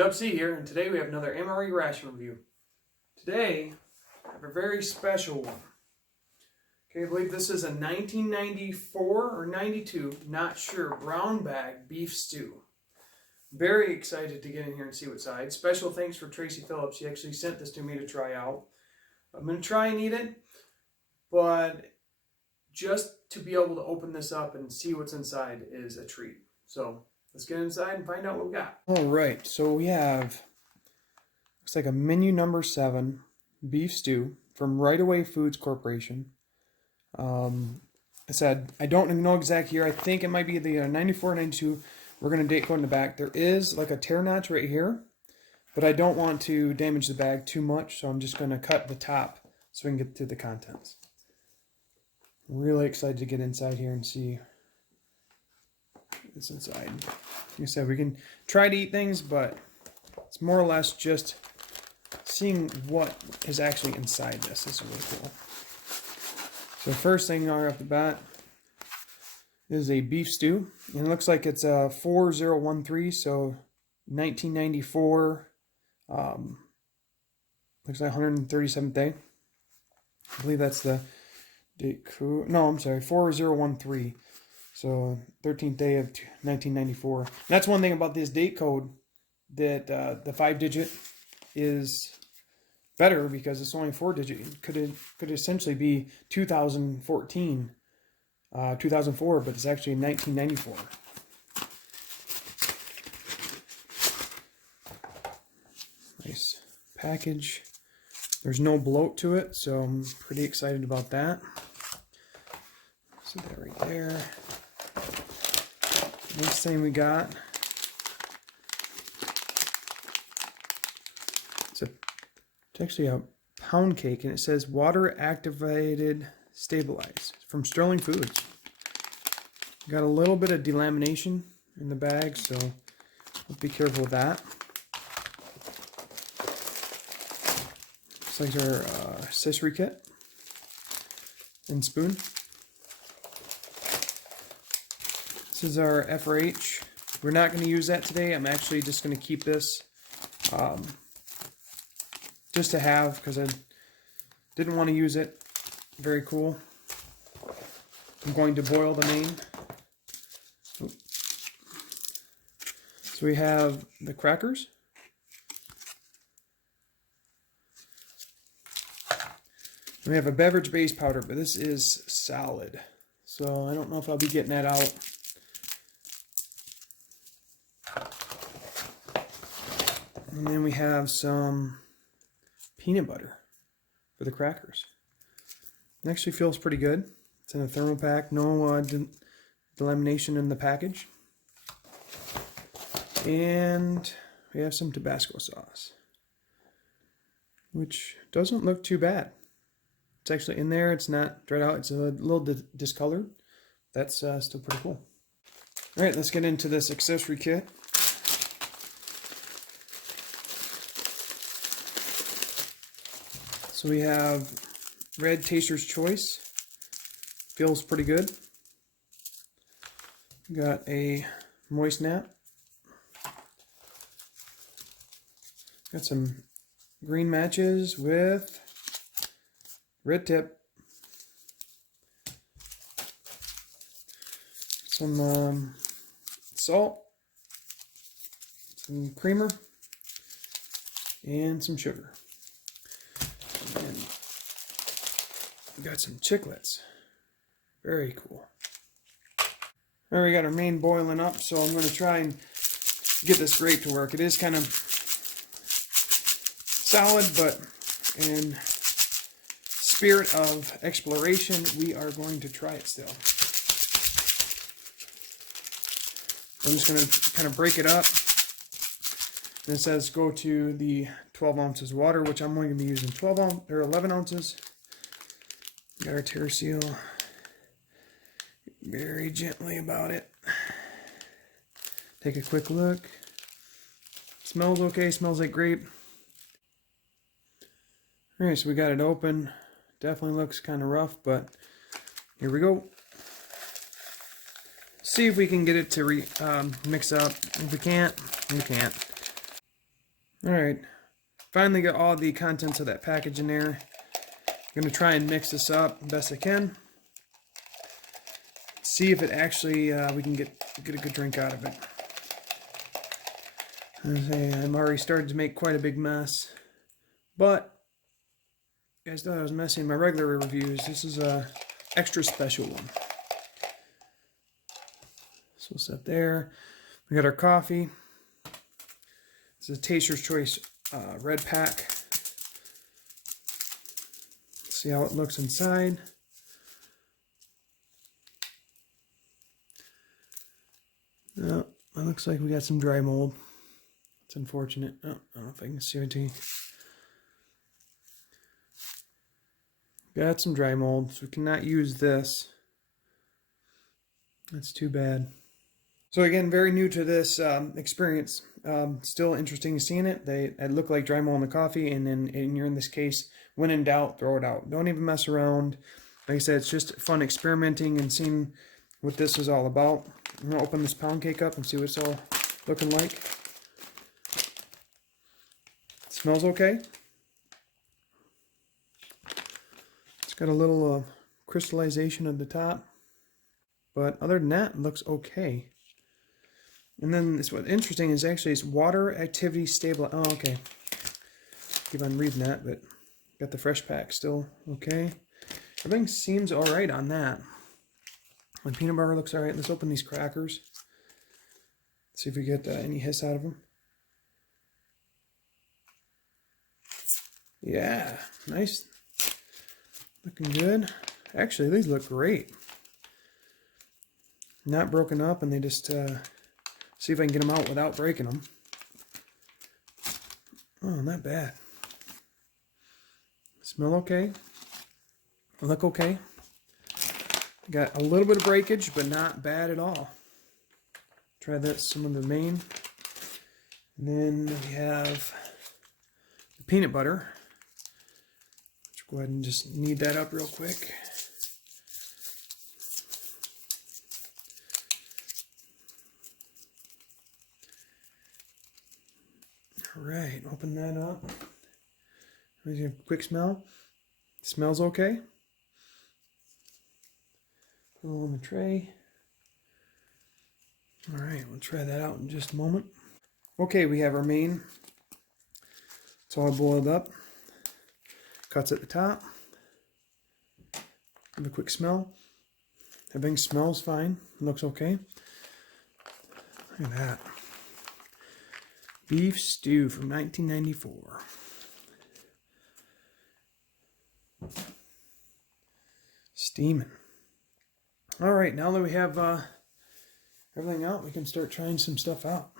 Dub C here, and today we have another MRE ration review. Today, I have a very special one. Okay, I believe this is a 1994 or 92, not sure, brown bag beef stew. Very excited to get in here and see what's inside. Special thanks for Tracy Phillips. She actually sent this to me to try out. I'm going to try and eat it, but just to be able to open this up and see what's inside is a treat. So let's get inside and find out what we got. All right, so we have, looks like a menu number 7 beef stew from Right Away Foods Corporation. I said, I don't know exact year. I think it might be the 94, 92. We're going to date code in the back. There is like a tear notch right here, but I don't want to damage the bag too much, so I'm just going to cut the top so we can get to the contents. I'm really excited to get inside here and see what's inside. Like I said, we can try to eat things, but it's more or less just seeing what is actually inside this. This is really cool. So first thing right off the bat is a beef stew. And it looks like it's a 4013, so 1994. Looks like 137th day. I believe that's the date code. No, I'm sorry, 4013. So 13th day of 1994. That's one thing about this date code, that the 5-digit is better because it's only 4-digit. It could essentially be 2014, 2004, but it's actually 1994. Nice package. There's no bloat to it, so I'm pretty excited about that. See that right there. Next thing we got, it's actually a pound cake, and it says water activated stabilized from Sterling Foods. Got a little bit of delamination in the bag, so be careful with that. Looks like our accessory kit and spoon. This is our FRH. We're not going to use that today. I'm actually just going to keep this just to have, because I didn't want to use it. Very cool. I'm going to boil the main. So we have the crackers. We have a beverage base powder, but this is solid. So I don't know if I'll be getting that out. And then we have some peanut butter for the crackers. It actually feels pretty good. It's in a thermal pack, no delamination in the package. And we have some Tabasco sauce, which doesn't look too bad. It's actually in there. It's not dried out. It's a little discolored. That's still pretty cool. All right, let's get into this accessory kit. So we have Red Taster's Choice. Feels pretty good. Got a moist nap. Got some green matches with red tip. Some salt, some creamer, and some sugar. And we got some chiclets. Very cool. There we got our main boiling up, so I'm going to try and get this grape to work. It is kind of solid, but in spirit of exploration, we are going to try it still. I'm just going to kind of break it up. And it says go to the 12 ounces water, which I'm only going to be using 11 ounces. Got our tear seal. Very gently about it. Take a quick look. Smells okay. Smells like grape. Alright, so we got it open. Definitely looks kind of rough, but here we go. See if we can get it to mix up. If we can't, we can't. All right, finally got all the contents of that package in there. I'm gonna try and mix this up best I can. See if it actually we can get a good drink out of it. I'm already started to make quite a big mess, but you guys thought I was messy in my regular reviews. This is a extra special one. So we'll set there. We got our coffee. This is a Taster's Choice red pack. Let's see how it looks inside. Oh, it looks like we got some dry mold. It's unfortunate. Oh, I don't know if I can see it to you. Got some dry mold, so we cannot use this. That's too bad. So again, very new to this experience. Still interesting seeing it. It looked like dry mold in the coffee, and then in this case, when in doubt, throw it out. Don't even mess around. Like I said, it's just fun experimenting and seeing what this is all about. I'm gonna open this pound cake up and see what it's all looking like. It smells okay. It's got a little crystallization at the top, but other than that, it looks okay. And then what's interesting is actually it's water activity stable. Oh, okay. Keep on reading that, but got the fresh pack still okay. Everything seems all right on that. The peanut butter looks all right. Let's open these crackers. See if we get any hiss out of them. Yeah, nice. Looking good. Actually, these look great. Not broken up, and they just see if I can get them out without breaking them. Oh, not bad. Smell okay. Look okay. Got a little bit of breakage, but not bad at all. Try that, some of the main. And then we have the peanut butter. Let's go ahead and just knead that up real quick. All right, open that up. Here's a quick smell. Smells okay. Put it on the tray. All right, we'll try that out in just a moment. Okay, we have our main. It's all boiled up. Cuts at the top. Have a quick smell. Everything smells fine. Looks okay. Look at that. Beef stew from 1994. Steaming. All right, now that we have everything out, we can start trying some stuff out.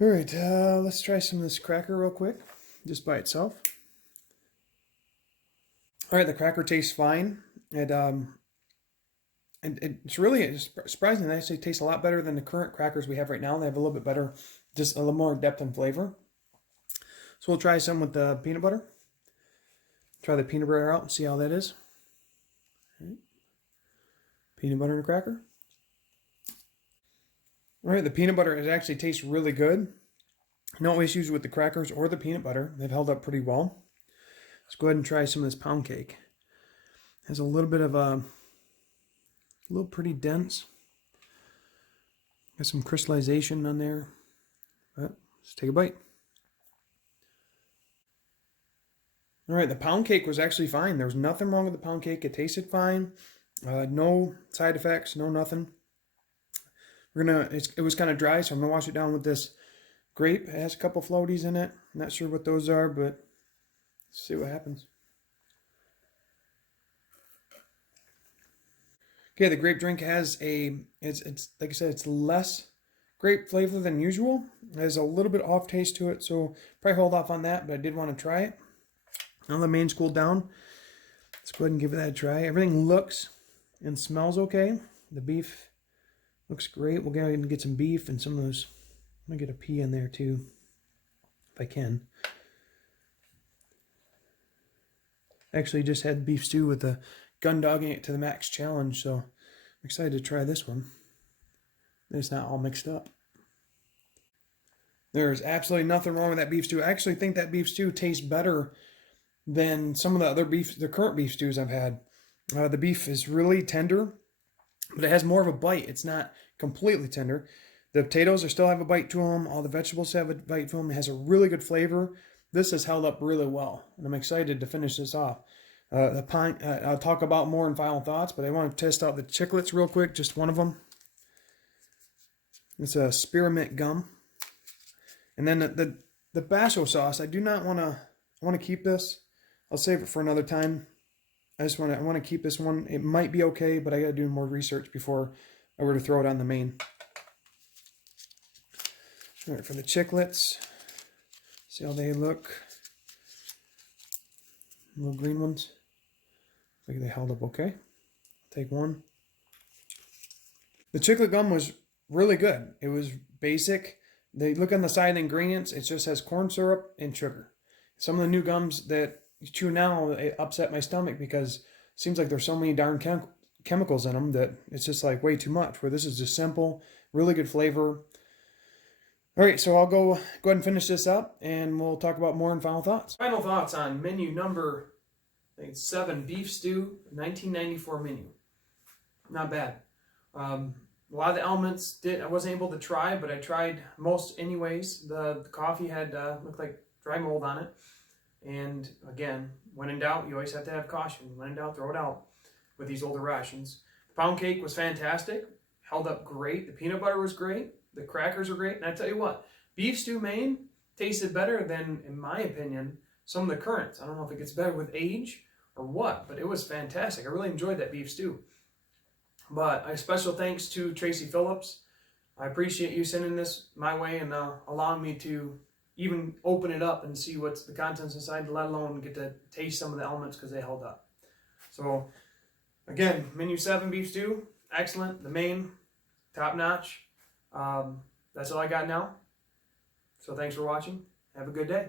All right, let's try some of this cracker real quick, just by itself. All right, the cracker tastes fine. And it's really surprising. They actually taste a lot better than the current crackers we have right now. They have a little bit better, just a little more depth and flavor. So we'll try some with the peanut butter. Try the peanut butter out and see how that is. All right. Peanut butter and a cracker. All right, the peanut butter actually tastes really good. No issues with the crackers or the peanut butter. They've held up pretty well. Let's go ahead and try some of this pound cake. It has a little bit of a little pretty dense. Got some crystallization on there. But let's take a bite. All right, the pound cake was actually fine. There was nothing wrong with the pound cake. It tasted fine. No side effects, no nothing. It was kind of dry, so I'm gonna wash it down with this grape. It has a couple floaties in it. Not sure what those are, but let's see what happens. Okay, the grape drink has it's like I said, it's less grape flavor than usual. It has a little bit off taste to it, so probably hold off on that, but I did want to try it. Now the main's cooled down. Let's go ahead and give that a try. Everything looks and smells okay. The beef looks great. We'll go ahead and get some beef and some of those. I'm gonna get a pea in there too, if I can. Actually just had beef stew with the gun dogging it to the max challenge, so I'm excited to try this one. It's not all mixed up. There's absolutely nothing wrong with that beef stew. I actually think that beef stew tastes better than some of the other the current beef stews I've had. The beef is really tender, but it has more of a bite. It's not completely tender. The potatoes still have a bite to them. All the vegetables have a bite to them. It has a really good flavor. This has held up really well, and I'm excited to finish this off. I'll talk about more in final thoughts, but I want to test out the chiclets real quick, just one of them. It's a spearmint gum. And then the basho sauce, I want to keep this. I'll save it for another time. I want to keep this one. It might be okay, but I got to do more research before I were to throw it on the main. All right, for the chiclets, see how they look. Little green ones. Look like they held up okay. Take one. The chiclet gum was really good. It was basic. They look on the side of the ingredients. It just has corn syrup and sugar. Some of the new gums that you chew now, it upset my stomach because it seems like there's so many darn chemicals in them that it's just like way too much. Where this is just simple, really good flavor. All right, so I'll go ahead and finish this up, and we'll talk about more in final thoughts. Final thoughts on menu number, I think it's 7, beef stew, 1994 menu. Not bad. A lot of the elements I wasn't able to try, but I tried most anyways. The coffee had looked like dry mold on it. And again, when in doubt, you always have to have caution. When in doubt, throw it out with these older rations. The pound cake was fantastic. Held up great. The peanut butter was great. The crackers are great. And I tell you what, beef stew Maine tasted better than, in my opinion, some of the currents. I don't know if it gets better with age or what, but it was fantastic. I really enjoyed that beef stew. But a special thanks to Tracy Phillips. I appreciate you sending this my way and allowing me to even open it up and see what's the contents inside, let alone get to taste some of the elements because they held up. So, again, menu 7 beef stew, excellent. The main, top notch. That's all I got now. So thanks for watching. Have a good day.